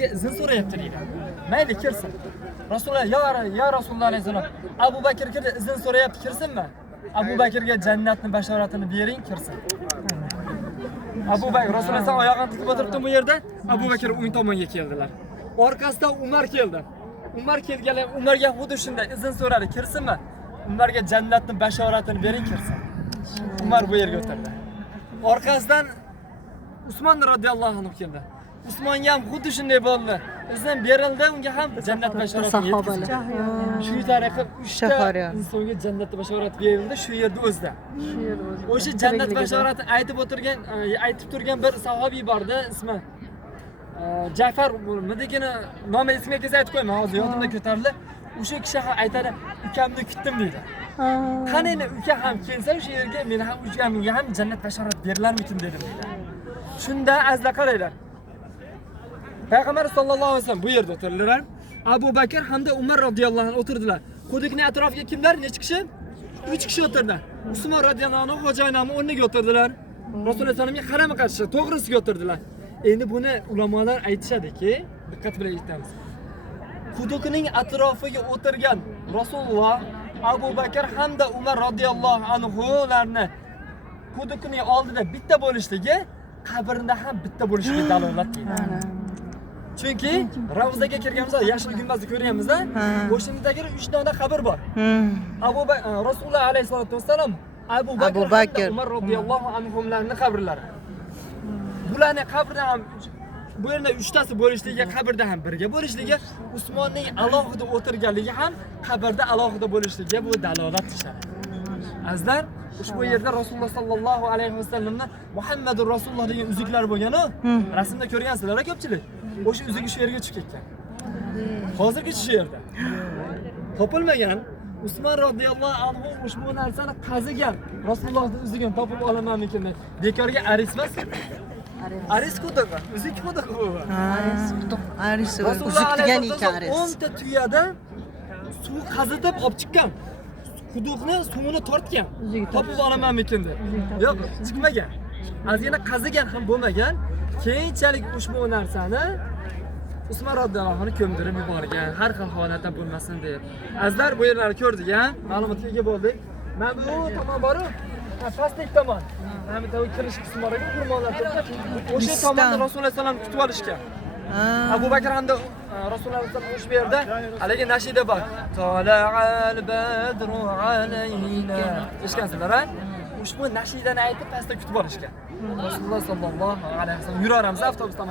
bizga izn so'rayapti deydi. Mayli kirsin. Rasululloh ya Rasululloh alayhisalom Abu Bakr kirdi, izn so'rayapti, kirsinmi? Abu Bakrga jannatning bashoratini bering, kirsin. Abu Bakr Rasululloh oyog'ini tikib o'tiribdi bu yerda. Abu Bakr o'ng tomonga keldilar. Orqasidan Umar keldi. Umar kelganlar Umarga xuddi shunday izn so'radi, kirsinmi? Umarga jannatning bashoratini bering, kirsin. Umar bu yerga o'tirdi. Orqasidan Usmon radhiyallohu anhu keldi. Usmonga ham xuddi shunday bo'ldi. Izn berildi, unga ham jannat bashoratini yetkazdi. Shu tariqa 3 ta insonga jannat bashorat berildi shu yerda o'zida. O'sha jannat bashoratini aytib turgan bir sahobiy bordi, ismi Ja'far nimaligini nomi ismiga kelsa aytib qo'yman, hozir yodimda ko'tarildi. O'sha kishi ham aytadi, ukamni kutdim deydi. Qani endi uka ham kelsa o'sha yerga men ham ukamga ham jannat bashorat berilarmikin dedim deydi. Shunda azla qaraylar. Payg'ambar sollallohu alayhi vasallam bu yerda o'tirdilar. Abu Bakr hamda Umar radhiyallohu anhu o'tirdilar. Qudikning atrofiga kimlar? Necha kishi? 3 kishi o'tirdi. Usmon radhiyallohu anhu xo'jayinami o'rniga o'tirdilar. Rasululloh sallamga qarama-qarshi to'g'risiga o'tirdilar. Endi buni ulamolar aytishadiki, diqqat bilan eshitamiz. Qudukning atrofiga o'tirgan Rasululloh, Abu Bakr hamda Umar radhiyallohu anhularni qudukning oldida bitta bo'lishligi qabrida ham bitta bo'lishiga dalolat qiladi. Chunki Ravzaga kirganimizda yashil gumbazni ko'ryapmiz-da. O'shindagi 3 dona qabr bor. Rasululloh alayhisolatu vasallam Abu Bakr Umar radhiyallohu anhularning qabrlari. Bularning qabrida ham bu yerda 3 tasi bo'lishligi, qabrda ham birga bo'lishligi, Usmonning alohida o'tirganligi ham qabrda alohida bo'lishligi bu dalolat qiladi. Azizlar, ushbu yerda Rasululloh sallallohu alayhi vasallamning Muhammadur Rasululloh degan uzuklar bo'lgan-ku, rasmda ko'rgansizlar ko'pchilik. O'sha uzugi shu yerga tushib ketgan. Hozirgi shu yerda. Topilmagan. Usmon radhiyallohu anhu ushbu narsani qazigan. Rasulullohning uzugini topib olamanmikin deb. Bekorga aris emas. Aris quduq, uzuk quduq bu. Aris uzuk degan ekan aris. 10 ta tuyada suv qazitib olib chiqqan. Quduqni suvini tortgan. Topib olamanmikin deb. Yo'q, chiqmagan. Azgina qazigan ham bo'lmagan. Keyinchalik ushbu narsani Usmon radhiyallohu anhu ko'mdirib yuborgan, har xil holatda bo'lmasin deb. Azizlar, bu yerlarni ko'rdik-a, ma'lumotga ega bo'ldik. Mana bu tomon boru, pastlik tomon. Mana bu kirish qismi bor ekan, qurmonlar turibdi. O'sha tomonda Rasululloh sallam kutib olishgan. Abu Bakr hamda Rasululloh sallam o'sha yerda haligi nashida bor. Tala'al badru alayna. Eshitgansizlar-a? Ushbu nashidani aytib pastda kutib olishgan. Rasululloh sallallohu alayhi vasallam yuraramiz avtobusda.